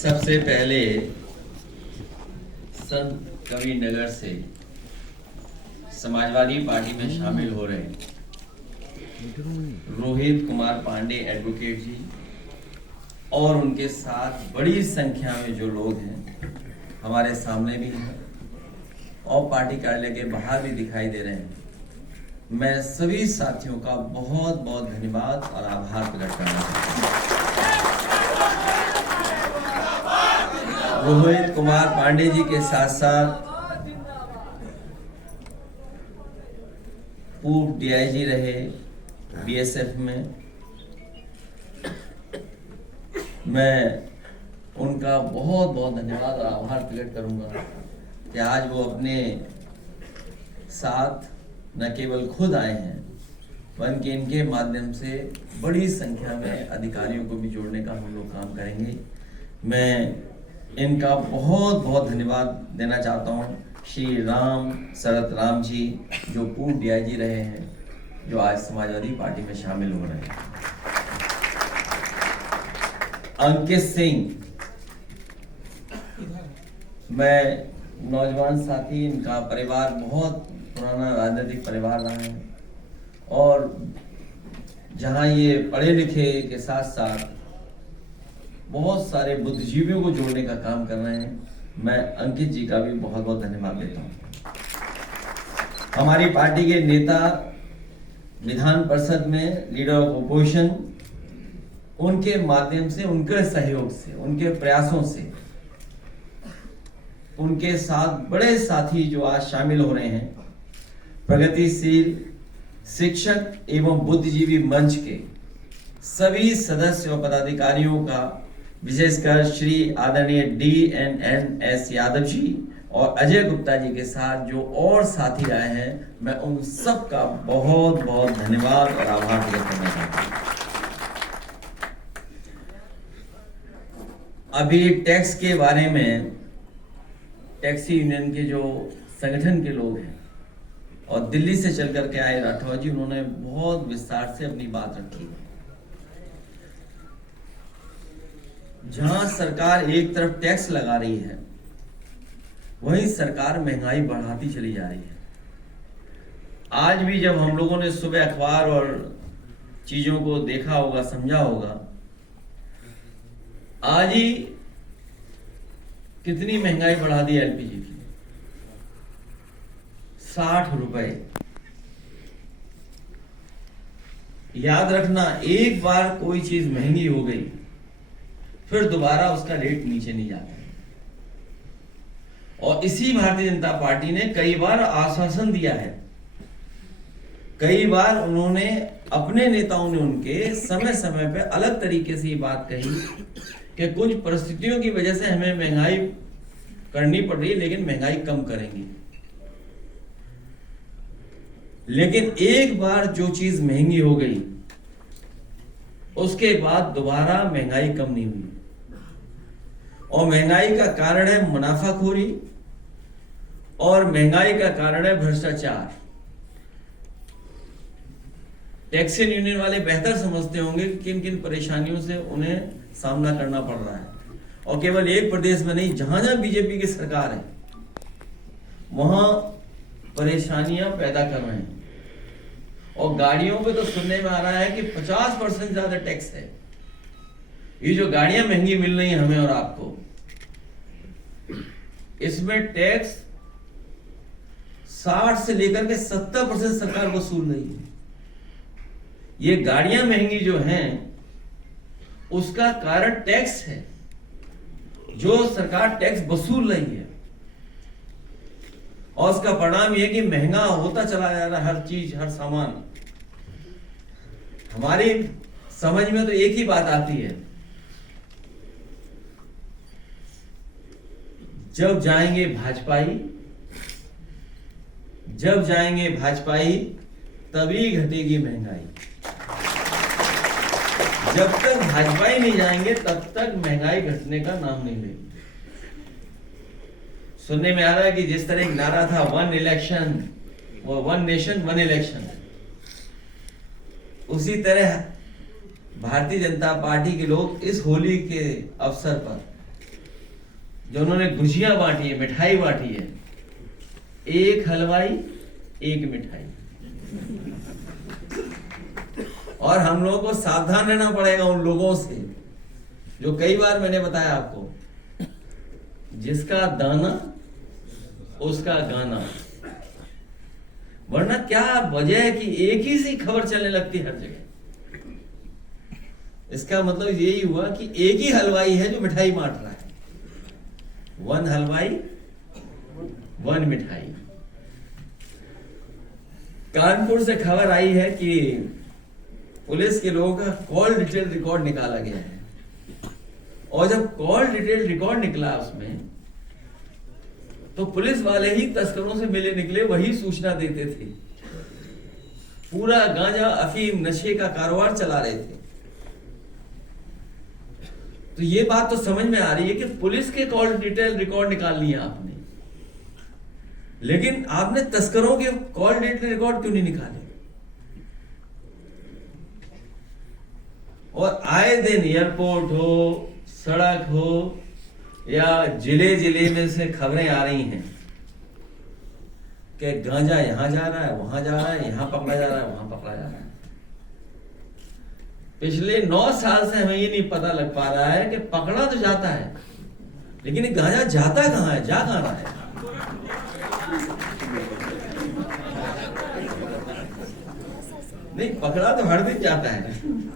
सबसे पहले संत कवि नगर से समाजवादी पार्टी में शामिल हो रहे रोहित कुमार पांडे एडवोकेट जी और उनके साथ बड़ी संख्या में जो लोग हैं हमारे सामने भी हैं और पार्टी कार्यालय के बाहर भी दिखाई दे रहे हैं। मैं सभी साथियों का बहुत बहुत धन्यवाद और आभार प्रकट करना चाहता हूँ। रोहित कुमार पांडे जी के साथ साथ पूर्व डीआईजी रहे बीएसएफ में, मैं उनका बहुत बहुत धन्यवाद और आभार प्रकट करूंगा कि आज वो अपने साथ न केवल खुद आए हैं बल्कि इनके माध्यम से बड़ी संख्या में अधिकारियों को भी जोड़ने का हम लोग काम करेंगे। मैं इनका बहुत बहुत धन्यवाद देना चाहता हूँ श्री राम शरत राम जी जो पूर्व डीआईजी रहे हैं, जो आज समाजवादी पार्टी में शामिल हो रहे हैं। अंकित सिंह, मैं नौजवान साथी, इनका परिवार बहुत पुराना राजनीतिक परिवार रहा है और जहां ये पढ़े लिखे के साथ साथ बहुत सारे बुद्धिजीवियों को जोड़ने का काम कर रहे हैं, मैं अंकित जी का भी बहुत बहुत धन्यवाद देता हूं। हमारी पार्टी के नेता विधान परिषद में लीडर ऑफ अपोजिशन, उनके माध्यम से, उनके सहयोग से, उनके प्रयासों से, उनके साथ बड़े साथी जो आज शामिल हो रहे हैं, प्रगतिशील शिक्षक एवं बुद्धिजीवी मंच के सभी सदस्य और पदाधिकारियों का, विशेषकर श्री आदरणीय DNS यादव जी और अजय गुप्ता जी के साथ जो और साथी आए हैं, मैं उन सब का बहुत बहुत धन्यवाद और आभार व्यक्त करना चाहता हूं। अभी टैक्स के बारे में टैक्सी यूनियन के जो संगठन के लोग हैं और दिल्ली से चल करके आए राठौर जी, उन्होंने बहुत विस्तार से अपनी बात रखी। जहां सरकार एक तरफ टैक्स लगा रही है, वहीं सरकार महंगाई बढ़ाती चली जा रही है। आज भी जब हम लोगों ने सुबह अखबार और चीजों को देखा होगा, समझा होगा, आज ही कितनी महंगाई बढ़ा दी एलपीजी की, 60 रुपए। याद रखना, एक बार कोई चीज महंगी हो गई फिर दोबारा उसका रेट नीचे नहीं जाता। और इसी भारतीय जनता पार्टी ने कई बार आश्वासन दिया है, कई बार उन्होंने, अपने नेताओं ने उनके समय समय पे अलग तरीके से ये बात कही कि कुछ परिस्थितियों की वजह से हमें महंगाई करनी पड़ रही है, लेकिन महंगाई कम करेंगी। लेकिन एक बार जो चीज महंगी हो गई, उसके बाद दोबारा महंगाई कम नहीं हुई। और महंगाई का कारण है मुनाफाखोरी और महंगाई का कारण है भ्रष्टाचार। टैक्सेशन यूनियन वाले बेहतर समझते होंगे कि किन किन परेशानियों से उन्हें सामना करना पड़ रहा है। और केवल एक प्रदेश में नहीं, जहां जहां बीजेपी की सरकार है वहां परेशानियां पैदा कर रहे हैं। और गाड़ियों पे तो सुनने में आ रहा है कि 50% ज्यादा टैक्स है। ये जो गाड़ियां महंगी मिल रही हैं हमें और आपको, इसमें टैक्स 60 से लेकर के 70% सरकार वसूल रही है। ये गाड़ियां महंगी जो हैं उसका कारण टैक्स है, जो सरकार टैक्स वसूल रही है। और उसका परिणाम यह कि महंगा होता चला जा रहा है हर चीज, हर सामान। हमारी समझ में तो एक ही बात आती है, जब जाएंगे भाजपाई तभी घटेगी महंगाई। जब तक भाजपाई नहीं जाएंगे तब तक महंगाई घटने का नाम नहीं लेगी। सुनने में आ रहा है कि जिस तरह एक नारा था, वन इलेक्शन, वो वन नेशन वन इलेक्शन, उसी तरह भारतीय जनता पार्टी के लोग इस होली के अवसर पर जो उन्होंने गुजिया बांटी है, मिठाई बांटी है, एक हलवाई एक मिठाई। और हम लोगों को सावधान रहना पड़ेगा उन लोगों से जो कई बार मैंने बताया आपको, जिसका दाना उसका गाना। वरना क्या वजह है कि एक ही सी खबर चलने लगती हर जगह। इसका मतलब यही हुआ कि एक ही हलवाई है जो मिठाई बांट रहा है, वन हलवाई वन मिठाई। कानपुर से खबर आई है कि पुलिस के लोगों का कॉल डिटेल रिकॉर्ड निकाला गया है, और जब कॉल डिटेल रिकॉर्ड निकला उसमें, तो पुलिस वाले ही तस्करों से मिले निकले वही सूचना देते थे। पूरा गांजा अफीम नशे का कारोबार चला रहे थे। तो ये बात तो समझ में आ रही है कि पुलिस के कॉल डिटेल रिकॉर्ड निकालनी है आपने, लेकिन आपने तस्करों के कॉल डिटेल रिकॉर्ड क्यों नहीं निकाले? और आए दिन एयरपोर्ट हो, सड़क हो, या जिले जिले में से खबरें आ रही हैं कि गांजा यहां जा रहा है, वहां जा रहा है, यहां पकड़ा जा रहा है, वहां पकड़ा जा रहा है। पिछले 9 साल से हमें ये नहीं पता लग पा रहा है कि पकड़ा तो जाता है, लेकिन ये गांजा जाता कहां है, जा कहां रहा है? नहीं, पकड़ा तो हर दिन जाता है।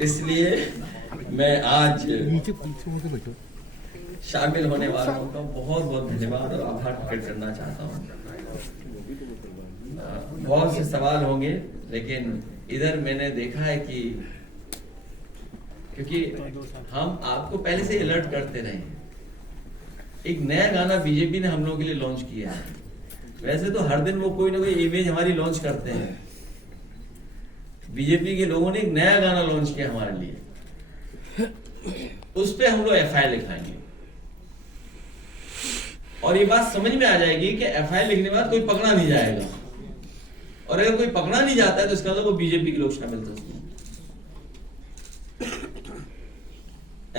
इसलिए मैं आज शामिल होने वालों का बहुत बहुत धन्यवाद और आभार प्रकट करना चाहता हूँ। बहुत से सवाल होंगे, लेकिन इधर मैंने देखा है कि क्योंकि हम आपको पहले से अलर्ट करते रहे, एक नया गाना बीजेपी ने हम लोगों के लिए लॉन्च किया है। वैसे तो हर दिन वो कोई ना कोई इमेज हमारी लॉन्च करते हैं। बीजेपी के लोगों ने एक नया गाना लॉन्च किया हमारे लिए, उस पे हम लोग एफआईआर लिखाएंगे, और ये बात समझ में आ जाएगी कि एफआईआर लिखने के बाद कोई पकड़ा नहीं जाएगा, और अगर कोई पकड़ा नहीं जाता है तो इसका मतलब वो बीजेपी के लोग शामिल थे उसमें।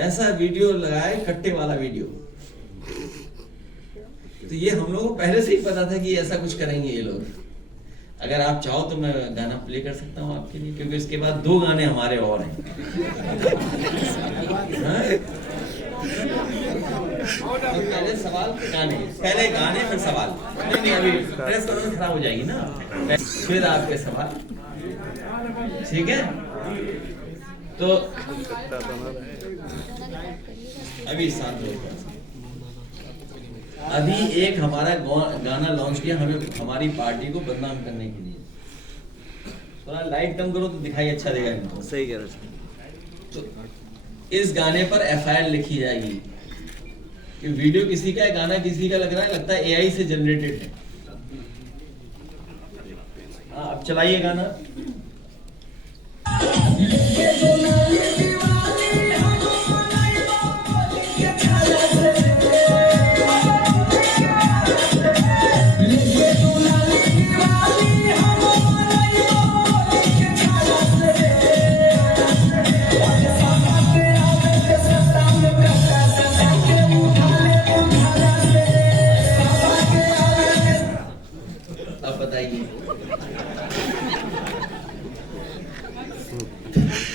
ऐसा वीडियो लगाए, कट्टे वाला वीडियो, तो ये हम लोगों को पहले से ही पता था कि ऐसा कुछ करेंगे ये लोग। अगर आप चाहो तो मैं गाना प्ले कर सकता हूँ आपके लिए, क्योंकि इसके बाद 2 गाने हमारे और हैं। तो पहले सवाल पहले गाने फिर सवाल। नहीं, अभी प्रेस कॉन्फ्रेंस खराब हो जाएगी ना, फिर आपके सवाल, ठीक है? तो अभी शांत हो। अभी एक हमारा गाना लॉन्च किया हमें हमारी पार्टी को बदनाम करने के लिए। थोड़ा लाइट कम करो तो दिखाई अच्छा देगा इनको। सही कह रहे। तो इस गाने पर एफआईआर लिखी जाएगी कि वीडियो किसी का है, गाना किसी का लग रहा है, लगता है एआई से जनरेटेड है। अब चलाइए गाना।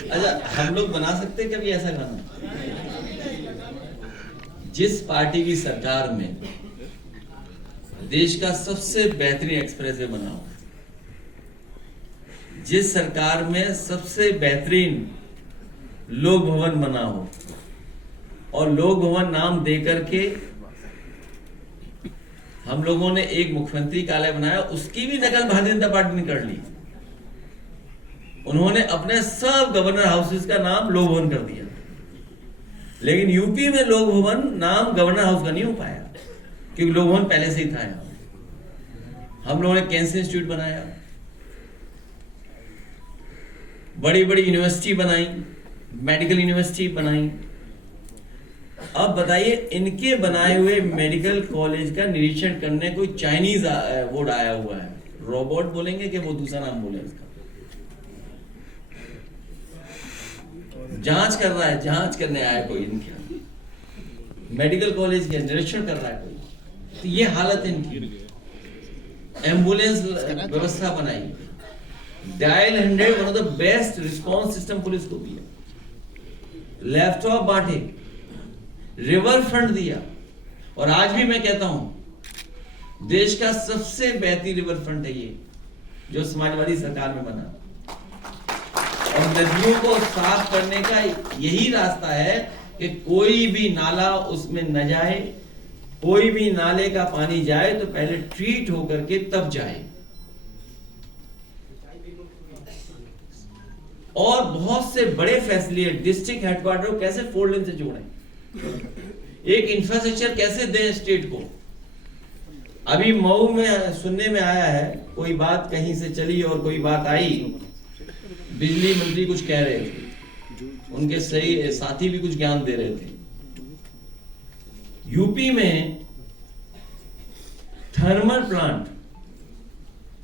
अच्छा, हम लोग बना सकते हैं कभी ऐसा गाना? जिस पार्टी की सरकार में देश का सबसे बेहतरीन एक्सप्रेसवे बना हो, जिस सरकार में सबसे बेहतरीन लोक भवन बना हो, और लोक भवन नाम देकर के हम लोगों ने एक मुख्यमंत्री कार्यालय बनाया, उसकी भी नकल भारतीय जनता पार्टी ने कर ली। उन्होंने अपने सब गवर्नर हाउसेस का नाम लोक भवन कर दिया, लेकिन यूपी में लोक भवन नाम गवर्नर हाउस का नहीं हो पाया, क्योंकि लोक भवन पहले से ही था यहाँ। हम लोगों ने कैंसर इंस्टीट्यूट बनाया, बड़ी बड़ी यूनिवर्सिटी बनाई, मेडिकल यूनिवर्सिटी बनाई। अब बताइए, इनके बनाए हुए मेडिकल कॉलेज का निरीक्षण करने कोई चाइनीज बोर्ड आया हुआ है, रोबोट बोलेंगे कि वो दूसरा नाम बोले इसका, जांच कर रहा है, जांच करने आया कोई इनके यहाँ, मेडिकल कॉलेज के निरीक्षण कर रहा है कोई, तो ये हालत इनकी। एम्बुलेंस व्यवस्था बनाई, dial 100 one of the best response system police को दिया, लैपटॉप बांटे, रिवर फ्रंट दिया, और आज भी मैं कहता हूं देश का सबसे बेहतरीन रिवर फ्रंट है ये जो समाजवादी सरकार में बना। और नदियों को साफ करने का यही रास्ता है कि कोई भी नाला उसमें न जाए, कोई भी नाले का पानी जाए तो पहले ट्रीट होकर के तब जाए। और बहुत से बड़े फैसले डिस्ट्रिक्ट हेडक्वार्टर को कैसे 4 लेन से जोड़ें, एक इंफ्रास्ट्रक्चर कैसे दें स्टेट को। अभी मऊ में सुनने में आया है, कोई बात कहीं से चली और कोई बात आई, बिजली मंत्री कुछ कह रहे थे, उनके सही साथी भी कुछ ज्ञान दे रहे थे। यूपी में थर्मल प्लांट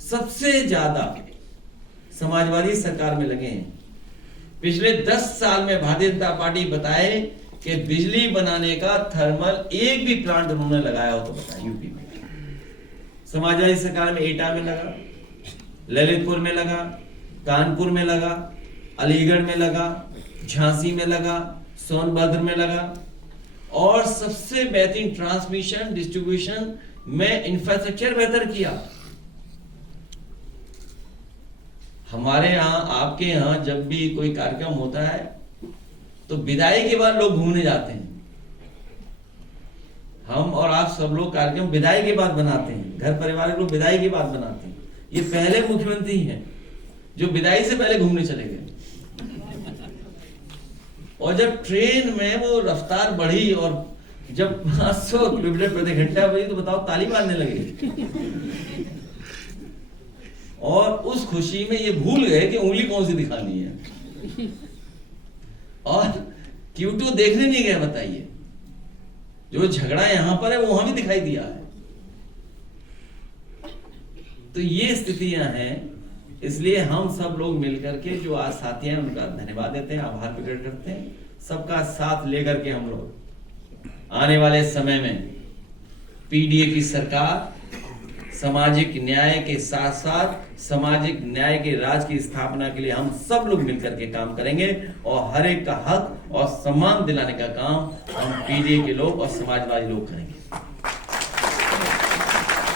सबसे ज्यादा समाजवादी सरकार में लगे हैं। पिछले 10 साल में भारतीय जनता पार्टी बताए कि बिजली बनाने का थर्मल एक भी प्लांट उन्होंने लगाया हो तो बताया। यूपी में समाजवादी सरकार में एटा में लगा, ललितपुर में लगा, कानपुर में लगा, अलीगढ़ में लगा, झांसी में लगा, सोनभद्र में लगा, और सबसे बेहतरीन ट्रांसमिशन डिस्ट्रीब्यूशन में इंफ्रास्ट्रक्चर बेहतर किया। हमारे यहाँ, आपके यहाँ जब भी कोई कार्यक्रम होता है तो विदाई के बाद लोग घूमने जाते हैं। हम और आप सब लोग कार्यक्रम विदाई के बाद बनाते हैं, घर परिवार के लोग विदाई के बाद बनाते हैं। ये पहले मुख्यमंत्री हैं जो विदाई से पहले घूमने चले गए। और जब ट्रेन में वो रफ्तार बढ़ी और जब 500 किलोमीटर प्रति घंटा बढ़ी तो बताओ ताली मारने लगे। और उस खुशी में ये भूल गए कि उंगली कौन सी दिखानी है, और Q2 देखने नहीं गए। बताइए, जो झगड़ा यहां पर है वो वहां भी दिखाई दिया है। तो ये स्थितियां हैं, इसलिए हम सब लोग मिलकर के जो आज साथी हैं उनका धन्यवाद देते हैं, आभार प्रकट करते हैं। सबका साथ लेकर के हम लोग आने वाले समय में पीडीए की सरकार सामाजिक न्याय के साथ साथ सामाजिक न्याय के राज की स्थापना के लिए हम सब लोग मिलकर के काम करेंगे, और हर एक का हक और सम्मान दिलाने का काम हम पीडीए के लोग और समाजवादी लोग करेंगे।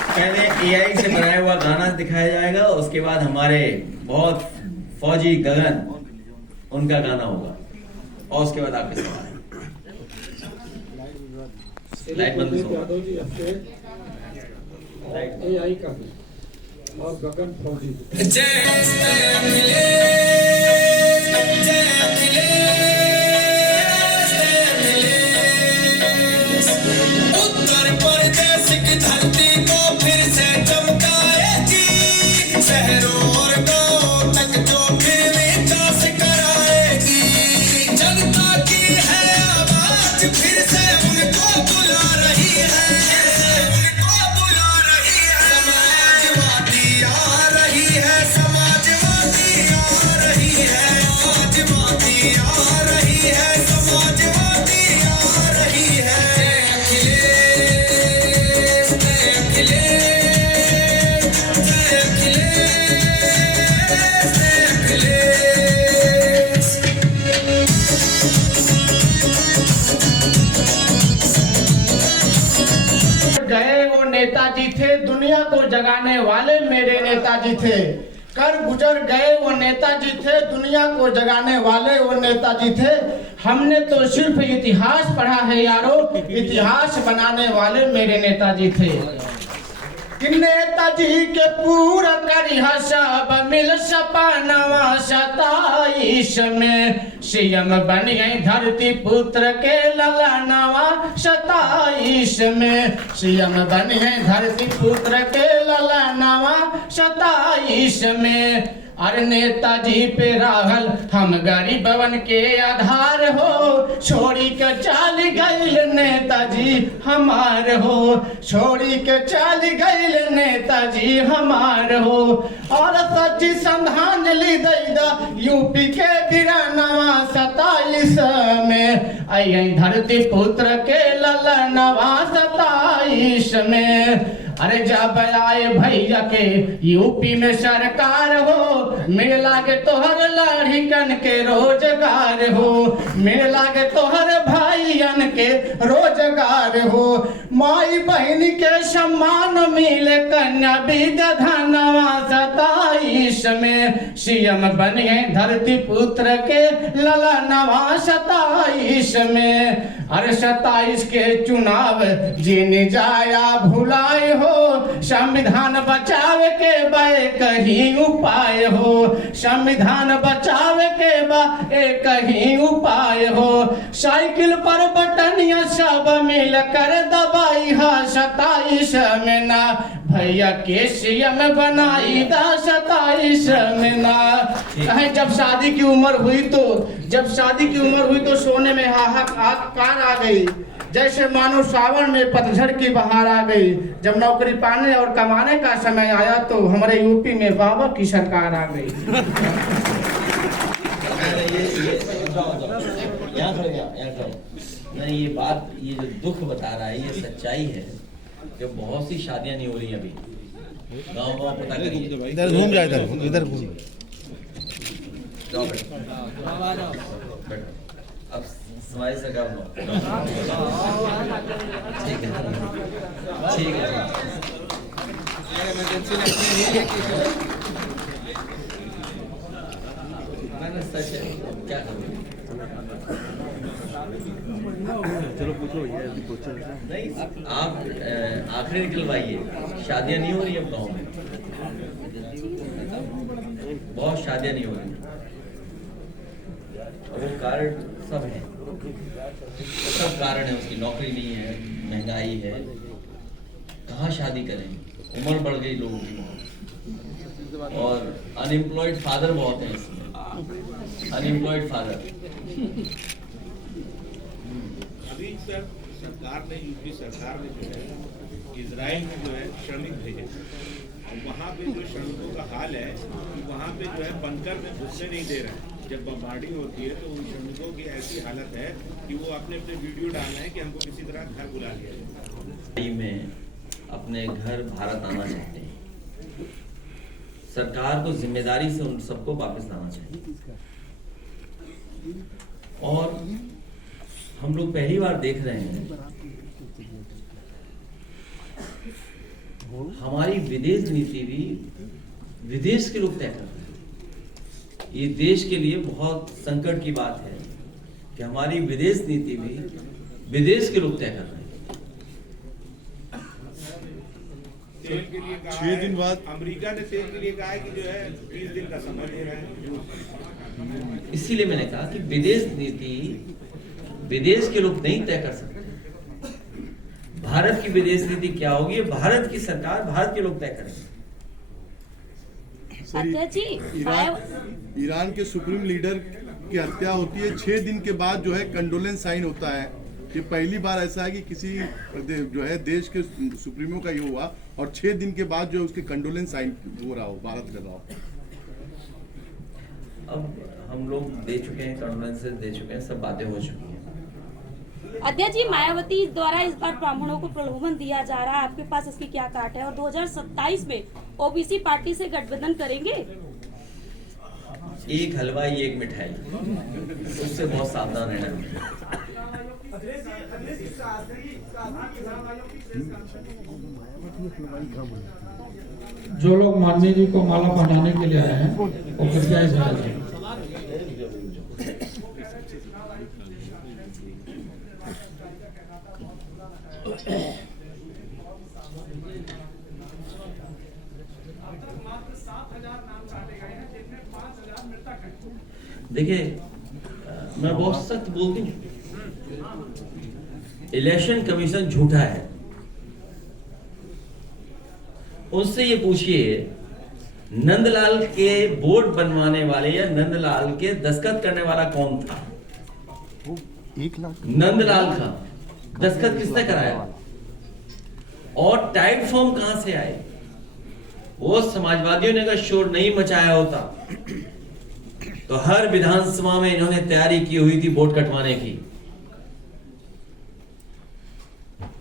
पहले एआई से बनाया हुआ गाना दिखाया जाएगा, उसके बाद हमारे बहुत फौजी गगन उनका गाना होगा, और उसके बाद आपके सवाल। लाइट बंद करो। एआई का और गगन फौजी। उत्तर प्रदेश की धरती को फिर से चमकाएगी, शहरों और गांवों तक जो फिर विकास कराएगी। जनता की है आवाज फिर से उनको बुला रही है, समाजवादी आ रही है, समाजवादी आ रही है, समाजवादी आ रही है, समाजवादी आ रही है। जय अखिलेश, जय अखिलेश, जय अखिलेश, जय अखिलेश। गए वो नेताजी थे, दुनिया को जगाने वाले मेरे नेताजी थे। कर गुजर गए वो नेताजी थे, दुनिया को जगाने वाले वो नेताजी थे। हमने तो सिर्फ इतिहास पढ़ा है यारो, इतिहास बनाने वाले मेरे नेताजी थे। कि नेताजी के पूरा करिहा सब मिल सपनवा 27 में, सीएम बन गई धरती पुत्र के ललनवा 27 में, सीएम बन गई धरती पुत्र के ललनवा 27 में। अरे नेताजी पे राहल हम गरीबवन के आधार हो, छोड़ी के चल गईल नेताजी हमार हो, छोड़ी के चल गईल नेताजी हमार हो। और सच्ची श्रद्धांजलि दैदा यूपी के वीरानवा 27 में, आई धरती पुत्र के ललनवा 27 में। अरे जब आए भैया के यूपी में सरकार हो, मिल लागे तोहर लड़कन के रोजगार हो, मिल लागे तोहर भाईयन के रोजगार हो। माई बहन के सम्मान मिले कन्या विद्याधनवा 27 में, सीएम बने धरती पुत्र के ललनवा 27 में। अरे 27 के चुनाव जीन जाया भुलाए हो, संविधान बचावे के बे कहीं उपाय हो, संविधान बचावे के बे कहीं उपाय हो। साइकिल पर बटनिया सब मिल कर दबाई है 27 में ना, भैया के सीएम बनाई 27 में ना। कहीं जब शादी की उम्र हुई तो सोने में हाहाकार आ गई, जैसे मानो सावन में पतझड़ की बहार आ गई। जब नौकरी पाने और कमाने का समय आया तो हमारे यूपी में बाबा की सरकार आ गई। नहीं, ये बात, ये जो दुख बता रहा है ये सच्चाई है कि बहुत सी शादियां नहीं हो रही अभी। गाँव पता करिए, इधर घूम जा, इधर घूम। अब स्माइल से कर लो। ठीक है, ठीक है। मैंने सच है, क्या करूँ? चलो पूछो भैया, पूछो। नहीं, आप आखिरी निकलवाइए। शादियां नहीं हो रही अब गाँव में, बहुत शादियां नहीं हो रही। वो कारण सब है, सब कारण है उसकी। नौकरी नहीं है, महंगाई है, कहाँ शादी करें, उम्र बढ़ गई लोगों की बहुत, और अनएम्प्लॉयड फादर बहुत है इसमें, अनएम्प्लॉयड फादर। अभी सर सरकार ने, यूपी सरकार ने जो है इजराइल में जो है श्रमिक भेजे, और वहाँ पे जो श्रमिकों का हाल है कि वहाँ पे जो है बंकर में घुसने नहीं दे रहे हैं। जब बमबार्डिंग होती है तो उन श्रमिकों की ऐसी हालत है कि वो अपने अपने वीडियो डाल रहे हैं कि हमको किसी तरह घर बुला लिया जाए। में अपने घर भारत आना चाहते हैं, सरकार को जिम्मेदारी से उन सबको वापस लाना चाहिए। और हम लोग पहली बार देख रहे हैं हमारी विदेश नीति भी विदेश के लोग तय कर रहे हैं। ये देश के लिए बहुत संकट की बात है कि हमारी विदेश नीति भी विदेश के लोग तय कर रहे हैं। तेल के लिए कहा 6 दिन बाद अमेरिका ने तेल के लिए कहा है कि जो है 20 दिन का समय दे रहा है। इसीलिए मैंने कहा कि विदेश नीति विदेश के लोग नहीं तय कर सकते। भारत की विदेश नीति क्या होगी, भारत की सरकार, भारत के लोग तय करेंगे। ईरान के सुप्रीम लीडर की हत्या होती है, 6 दिन के बाद जो है कंडोलेंस साइन होता है। ये पहली बार ऐसा है कि किसी जो है देश के सुप्रीमो का ये हुआ और 6 दिन के बाद जो है उसके कंडोलेंस साइन हो रहा हो, भारत कर रहा हो। अब हम लोग दे चुके हैं, कंडोलेंसेस दे चुके हैं, सब बातें हो चुकी हैं। अध्यक्ष जी, मायावती द्वारा इस बार ब्राह्मणों को प्रलोभन दिया जा रहा है, आपके पास इसकी क्या काट है? और 2027 में ओबीसी पार्टी से गठबंधन करेंगे? एक हलवाई एक मिठाई, उससे बहुत सावधान रहना। जो लोग माननीय जी को माला पहनाने के लिए आए हैं वो कृपया इस हाल में। देखिए, मैं बहुत सख्त बोल दूं, इलेक्शन कमीशन झूठा है। उनसे ये पूछिए, नंदलाल के बोर्ड बनवाने वाले या नंदलाल के दस्तखत करने वाला कौन था? 1 लाख नंदलाल का दस्तखत किसने कराया? और टाइप फॉर्म कहां से आए? वो समाजवादियों ने अगर शोर नहीं मचाया होता तो हर विधानसभा में इन्होंने तैयारी की हुई थी वोट कटवाने की।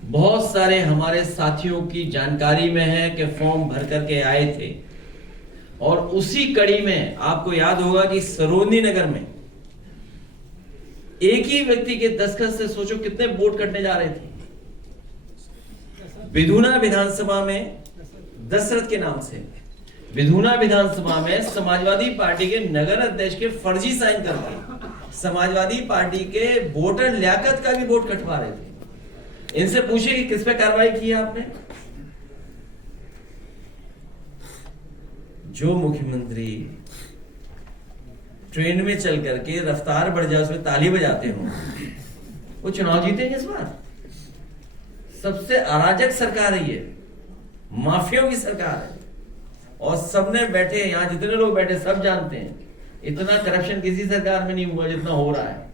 बहुत सारे हमारे साथियों की जानकारी में है कि फॉर्म भर करके आए थे, और उसी कड़ी में आपको याद होगा कि सरोजनी नगर में एक ही व्यक्ति के दस्तखत से सोचो कितने वोट कटने जा रहे थे। विधुना विधानसभा में दशरथ के नाम से विधुना विधानसभा में समाजवादी पार्टी के नगर अध्यक्ष के फर्जी साइन करके समाजवादी पार्टी के वोटर लियाकत का भी वोट कटवा रहे थे। इनसे पूछिए कि किस पे कार्रवाई की है आपने? जो मुख्यमंत्री ट्रेन में चल करके रफ्तार बढ़ जाए उसमें ताली बजाते हो, वो चुनाव जीतेंगे इस बार? सबसे अराजक सरकार है ये, माफियाओं की सरकार है। और सबने बैठे यहां जितने लोग बैठे सब जानते हैं इतना करप्शन किसी सरकार में नहीं हुआ जितना हो रहा है।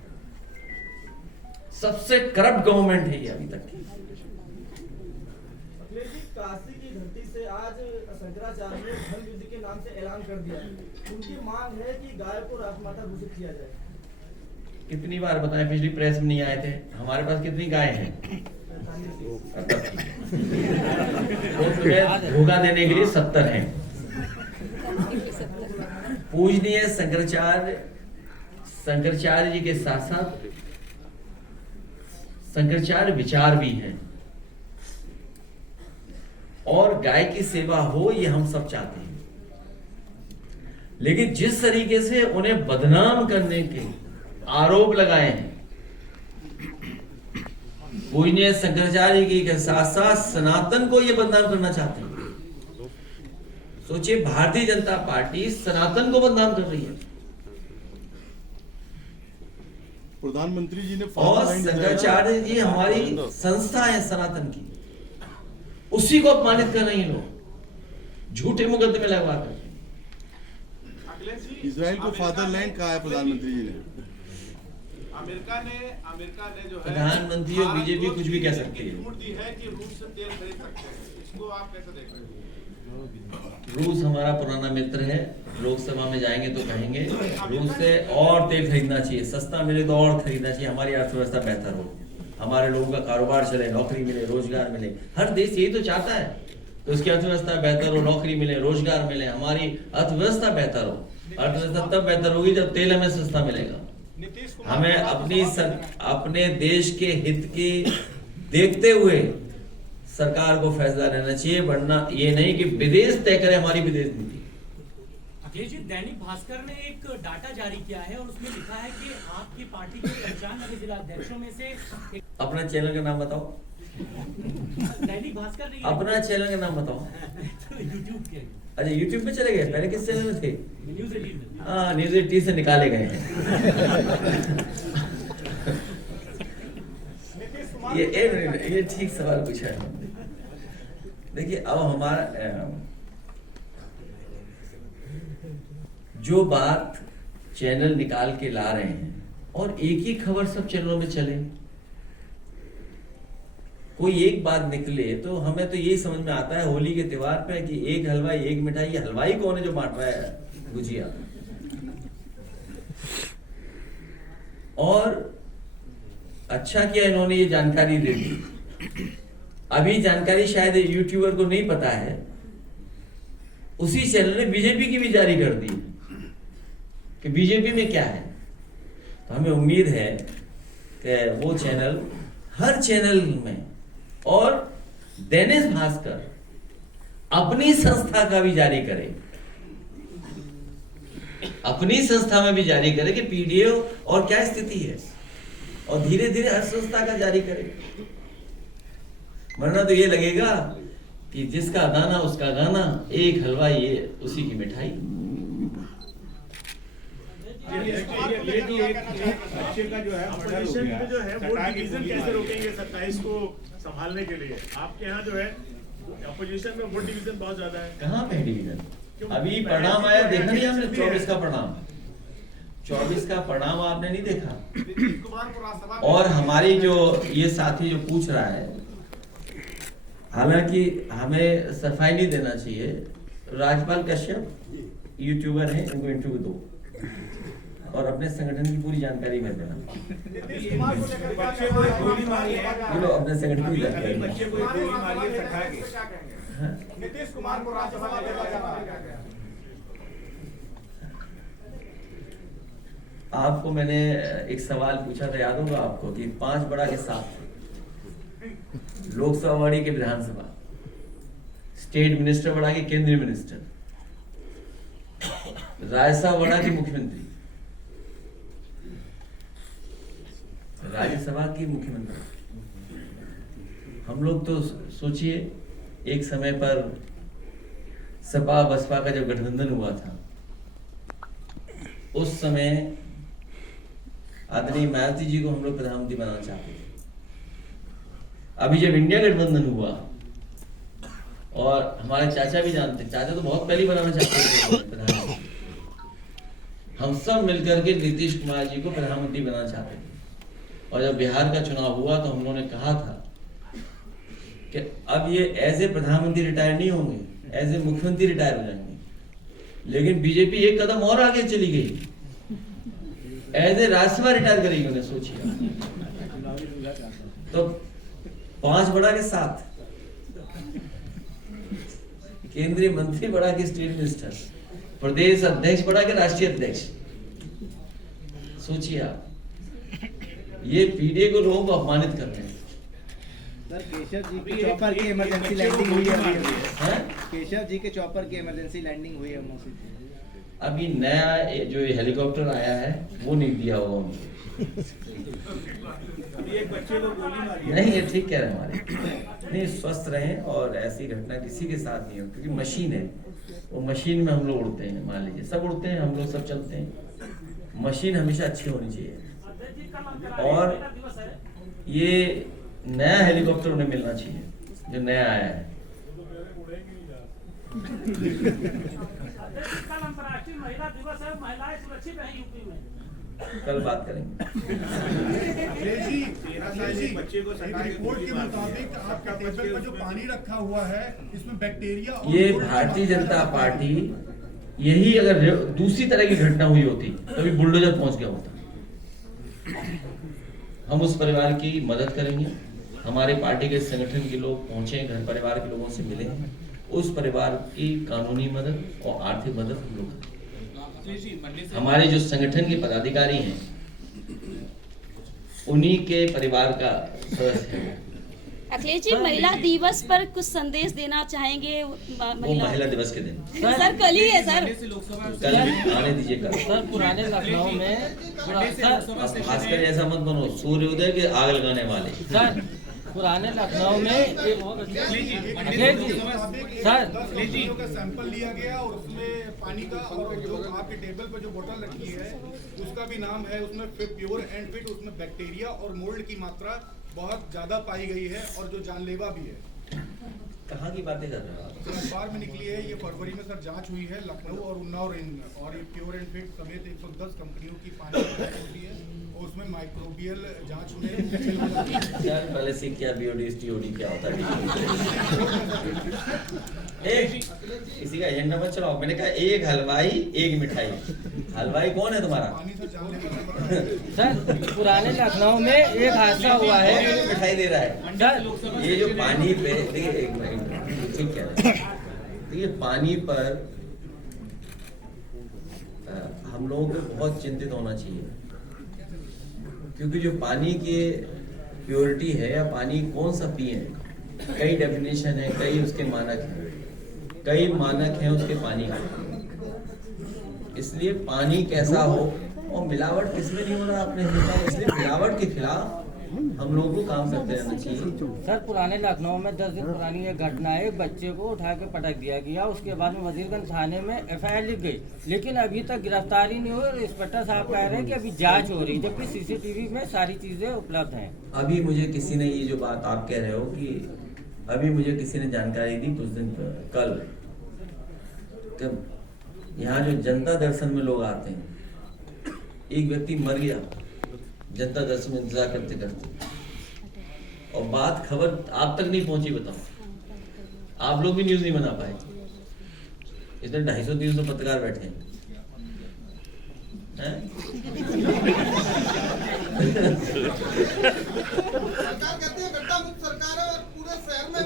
सबसे करप्ट गवर्नमेंट है ये अभी तक की। काशी की धरती से आज शंकराचार्य ने धर्म युद्ध के नाम से ऐलान कर दिया है। उनकी मांग है कि गाय को राजमाता घोषित किया जाए। कितनी बार बताएं, पिछली प्रेस में नहीं आए थे? हमारे पास कितनी गाय हैं? तुम्हें धोखा देने के लिए 70 हैं। पूजनीय शंकराचार्य जी के साथ साथ शंकराचार्य विचार भी हैं, और गाय की सेवा हो ये हम सब चाहते हैं। लेकिन जिस तरीके से उन्हें बदनाम करने के आरोप लगाए हैं, पूजनीय शंकराचार्य जी के साथ साथ सनातन को ये बदनाम करना चाहते हैं। सोचिए, भारतीय जनता पार्टी सनातन को बदनाम कर रही है। प्रधानमंत्री जी ने और शंकराचार्य जी हमारी संस्था है सनातन की, उसी को अपमानित कर रही हैं लोग झूठे मुकदमे लगवा कर। इजराइल को फादरलैंड कहा है प्रधानमंत्री जी ने। अमेरिका ने जो है प्रधानमंत्री और बीजेपी कुछ भी कह सकती है। छूट दी है कि रूस से तेल खरीद सकते हैं। इसको आप कैसे देख रहे हैं? रूस हमारा पुराना मित्र है, लोकसभा में जाएंगे तो कहेंगे रूस से और तेल खरीदना चाहिए, सस्ता मिले तो और खरीदना चाहिए, हमारी अर्थव्यवस्था बेहतर हो, हमारे लोगों का कारोबार चले, नौकरी मिले, रोजगार मिले। हर देश यही तो चाहता है तो उसकी अर्थव्यवस्था बेहतर हो, नौकरी मिले, रोजगार मिले, हमारी अर्थव्यवस्था बेहतर हो। अर्थव्यवस्था तब बेहतर होगी जब तेल हमें सस्ता मिलेगा। हमें अपने देश के हित की देखते हुए सरकार को फैसला लेना चाहिए, वरना ये नहीं कि विदेश तय करे हमारी विदेश नीति। अखिलेश जी, दैनिक भास्कर ने एक डाटा जारी किया है और उसमें लिखा है कि आपकी पार्टी के 95 जिला अध्यक्षों में से अपना चैनल का नाम बताओ। दैनिक भास्कर ने अपना चैनल का नाम बताओ। यूट्यूब के अच्छा, यूट्यूब पे चले गए? पहले किस चैनल में थे? न्यूज़ 18। हाँ, न्यूज़ 18 से निकाले गए हैं। ये ठीक सवाल पूछा है। देखिए, अब हमारा जो बात चैनल निकाल के ला रहे हैं और एक ही खबर सब चैनलों में चले, कोई एक बात निकले तो हमें तो यही समझ में आता है होली के त्योहार पे कि एक हलवाई एक मिठाई। ये हलवाई कौन है जो बांट रहा है गुजिया? और अच्छा किया इन्होंने ये जानकारी दे दी। अभी जानकारी शायद यूट्यूबर को नहीं पता है, उसी चैनल ने बीजेपी की भी जारी कर दी कि बीजेपी में क्या है। तो हमें उम्मीद है कि वो चैनल हर चैनल में, और दैनिक भास्कर अपनी संस्था का भी जारी करे, अपनी संस्था में भी जारी करे कि पीडीओ और क्या स्थिति है, और धीरे धीरे हर संस्था का जारी करे। वरना तो ये लगेगा कि जिसका दाना उसका गाना, एक हलवाई ये उसी की मिठाई। ये भी एक बच्चे का जो है मर्डर हो गया। जो है वो डिवीजन कैसे रोकेंगे 27 को संभालने के लिए? आपके यहाँ जो है अपोजिशन में वोट डिवीजन बहुत ज्यादा है। कहाँ पे डिवीजन? अभी परिणाम आया, देखा नहीं हमने 24 का परिणाम, 24 का परिणाम आपने नहीं देखा। और हमारी जो ये साथी जो पूछ रहा है, हालांकि हमें सफाई नहीं देना चाहिए, राजपाल कश्यप यूट्यूबर हैं, इनको इंटरव्यू दो और अपने संगठन की पूरी जानकारी में देना। अपने संगठन की जानकारी। नीतीश कुमार को राज्यसभा भेजा जा रहा है। आपको मैंने एक सवाल पूछा था, याद होगा आपको, कि 5 बड़ा के साथ लोकसभा बड़ी के विधानसभा, स्टेट मिनिस्टर बड़ा के केंद्रीय मिनिस्टर, राज्यसभा बड़ा के मुख्यमंत्री, राज्यसभा की मुख्यमंत्री। हम लोग तो सोचिए, एक समय पर सपा बसपा का जब गठबंधन हुआ था, उस समय आदरणीय मायावती जी को हम लोग प्रधानमंत्री बनाना चाहते थे। अभी जब इंडिया गठबंधन हुआ, और हमारे चाचा भी जानते, चाचा तो बहुत पहले बनाना चाहते थे प्रधानमंत्री, हम सब मिलकर के नीतीश कुमार जी को प्रधानमंत्री बनाना चाहते थे। और जब बिहार का चुनाव हुआ तो हम लोगों ने कहा था कि अब ये एज ए प्रधानमंत्री रिटायर नहीं होंगे, एज ए मुख्यमंत्री रिटायर हो जाएंगे। लेकिन बीजेपी एक कदम और आगे चली गई, एज ए राज्यसभा रिटायर करेगी, उन्हें सोचिए। तो 5 बड़ा के साथ केंद्रीय मंत्री बड़ा के स्टेट मिनिस्टर, प्रदेश अध्यक्ष बड़ा के राष्ट्रीय अध्यक्ष, सोचिए आप। ये पीडीए को लोगों को अपमानित कर रहे हैं। सर, केशव जी के चॉपर की इमरजेंसी लैंडिंग हुई है। केशव जी के चॉपर की इमरजेंसी लैंडिंग हुई है। अभी नया जो हेलीकॉप्टर आया है वो नहीं दिया होगा उनको। एक बच्चे को गोली मारी। नहीं, ये ठीक कह रहे हैं हमारे। नहीं, स्वस्थ रहें और ऐसी घटना किसी के साथ नहीं हो, क्योंकि मशीन है, वो मशीन में हम लोग उड़ते हैं। मान लीजिए सब उड़ते हैं, हम लोग सब चलते हैं। मशीन हमेशा अच्छी होनी चाहिए। और ये नया हेलीकॉप्टर उन्हें मिलना चाहिए जो नया आया है। कल अंतर्राष्ट्रीय महिला दिवस है, महिलाएं सुरक्षित हैं यूपी में। कल बात करेंगे। बच्चे को रिपोर्ट के मुताबिक आपका टेबल पर जो पानी रखा हुआ है इसमें बैक्टीरिया। ये भारतीय जनता पार्टी, यही अगर दूसरी तरह की घटना हुई होती तभी बुलडोजर पहुंच गया होता। हम उस परिवार की मदद करेंगे। हमारे पार्टी के संगठन के लोग पहुंचे, घर परिवार के लोगों से मिले, उस परिवार की कानूनी मदद और आर्थिक मदद हम लोग करेंगे। हमारे जो संगठन के पदाधिकारी हैं उन्हीं के परिवार का सदस्य है। अखिलेश जी, महिला दिवस पर कुछ संदेश देना चाहेंगे? वो महिला दिवस के दिन सर कल ही है सर। कल आने दीजिए। कल सर, पुराने लखनऊ में भास्कर ऐसा मत बनो, सूर्योदय के आग लगाने वाले। सर, पुराने लखनऊ में सर का सैंपल लिया गया और उसमें पानी का, और जो आपके टेबल पर जो बोतल रखी है उसका भी नाम है, उसमें प्योर एंड फिट, उसमें बैक्टीरिया और मोल्ड की मात्रा बहुत ज्यादा पाई गई है और जो जानलेवा भी है। कहाँ की बातें कर रहे हो आप? अखबार में निकली है, ये फरवरी में सर जांच हुई है लखनऊ और उन्नाव रेंज में, और ये प्योर एंड फिट समेत 110 कंपनियों की पानी की जांच होती है और उसमें माइक्रोबियल जांच हुई है। यार पहले से क्या बीओडी टीओडी क्या होता है? किसी का एजेंडा मत चलाओ। मैंने कहा एक हलवाई एक मिठाई। हलवाई कौन है तुम्हारा? सर, पुराने लखनऊ में एक हादसा हुआ है, मिठाई दे रहा है। सर, ये जो पानी पे देखिए, एक मिनट ठीक है, देखिए पानी पर हम लोगों को बहुत चिंतित होना चाहिए, क्योंकि जो पानी की प्योरिटी है या पानी कौन सा पिए, कई डेफिनेशन है, कई उसके मानक हैं, कई मानक हैं उसके पानी के। इसलिए पानी कैसा हो और मिलावट किसमें नहीं हो रहा आपने देखा, इसलिए मिलावट के खिलाफ हम लोगों को काम करते रहना चाहिए। सर, पुराने लखनऊ में 10 दिन पुरानी एक घटना है, बच्चे को उठा के पटक दिया गया, उसके बाद में वजीरगंज थाने में एफआईआर लिख गई, लेकिन अभी तक गिरफ्तारी नहीं हुई और इंस्पेक्टर साहब कह रहे हैं कि अभी जांच हो रही, जबकि सीसीटीवी में सारी चीजें उपलब्ध हैं। अभी मुझे किसी ने ये जो बात आप कह रहे हो कि अभी मुझे किसी ने जानकारी दी कुछ दिन कल कि यहाँ जो जनता दर्शन में लोग आते हैं, एक व्यक्ति मर गया जनता दर्शन में इंतजार करते करते, और बात खबर आप तक नहीं पहुंची। बताओ, आप लोग भी न्यूज नहीं बना पाए। इसमें 250-300 पत्रकार बैठे हैं।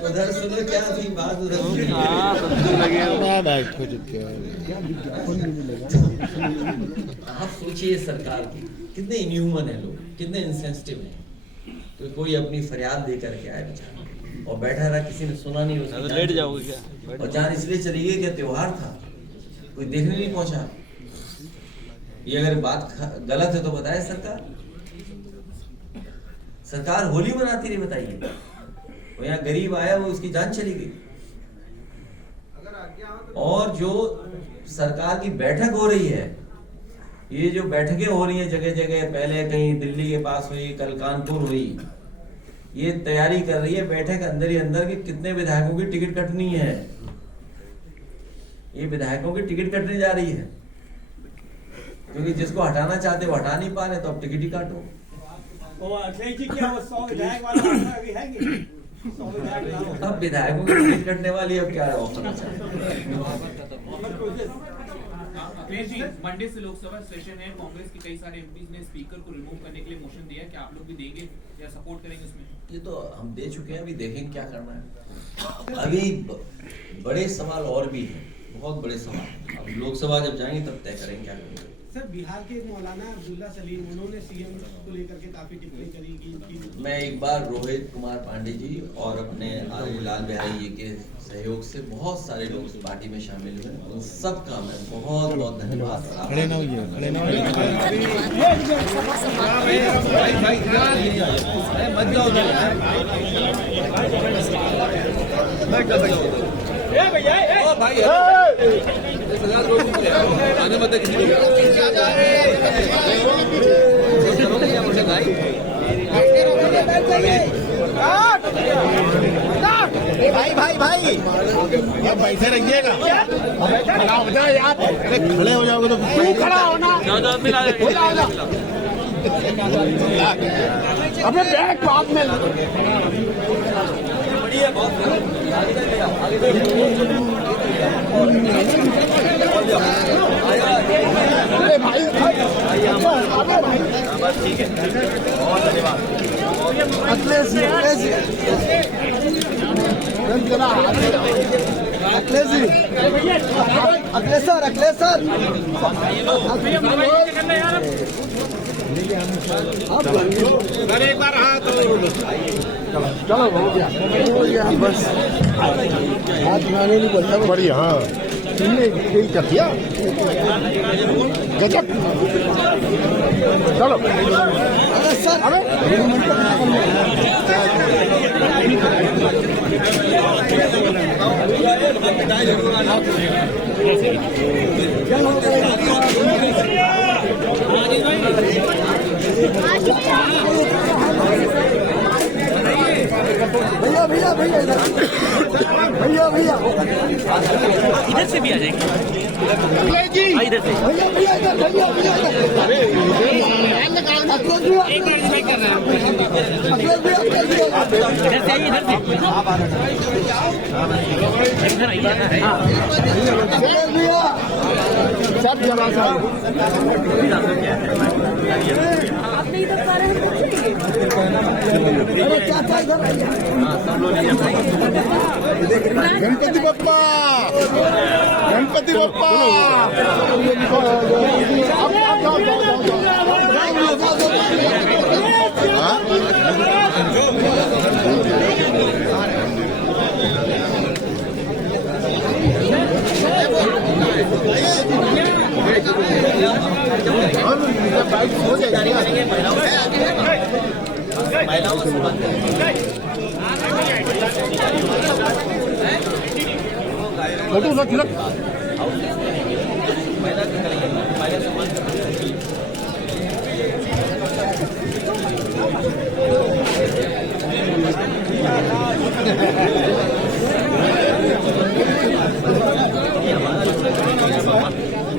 उधर सुनो क्या थी बात, उधर आप सोचिए सरकार की कितने इनह्यूमन है लोग, कितने इंसेंसिटिव हैं। तो कोई अपनी फरियाद लेकर के आए बेचारा और बैठा रहा, किसी ने सुना नहीं, उसकी लेट जाओगे क्या? और जान इसलिए चली गई कि त्योहार था, कोई देखने नहीं पहुंचा। ये अगर बात गलत है तो बताए सरकार होली मनाती रही, बताइए। वो यहाँ गरीब आया, वो उसकी जान चली गई। और जो सरकार की बैठक हो रही है, ये जो बैठकें हो रही है जगह जगह, पहले कहीं दिल्ली के पास हुई, कल कानपुर हुई, ये तैयारी कर रही है बैठक अंदर ही अंदर कि कितने विधायकों की टिकट कटनी है। ये विधायकों की टिकट कटने जा रही है, क्योंकि जिसको हटाना चाहते वो हटा नहीं पा रहे, तो अब टिकट ही काटो। अब विधायकों की टिकट कटने वाली, अब क्या ऑप्शन अखिलेश जी, मंडे से लोकसभा सेशन है, कांग्रेस के कई सारे एमपीज ने स्पीकर को रिमूव करने के लिए मोशन दिया है, क्या आप लोग भी देंगे या सपोर्ट करेंगे उसमें? ये तो हम दे चुके हैं, अभी देखेंगे क्या करना है। अभी बड़े सवाल और भी हैं, बहुत बड़े सवाल। अब लोकसभा जब जाएंगे तब तय करेंगे क्या करेंगे। सर, बिहार के मौलाना अब्दुल्ला सलीम, उन्होंने सीएम को लेकर के काफी टिप्पणी करी कि मैं एक बार रोहित कुमार पांडे जी और अपने आर्य लाल बिहारी जी के सहयोग से बहुत सारे लोग इस पार्टी में शामिल हुए, उन सब का मैं बहुत बहुत धन्यवाद। भाई अब पैसे रखिएगा, खड़े हो जाओगे तो खड़ा होना। अबे बैग बाद में ठीक है, बहुत धन्यवाद। अखिलेश सर एक बार हाथ चलो हो गया बस। हाथ मांगे नहीं बोलता बढ़िया। हाँ, तुमने खेल कर दिया गजब। चलो अरे सर, भैया भैया भैया भैया भैया इधर से भी आ जाएंगे, इधर से भैया भैया भैया भैया इधर से आइए, इधर सब जगह गणपति बप्पा, गणपति बप्पा। हो जाएगा महिलाओं का संबंध फोटो रख महिला का करेंगे, महिला संबंध हमारा होगा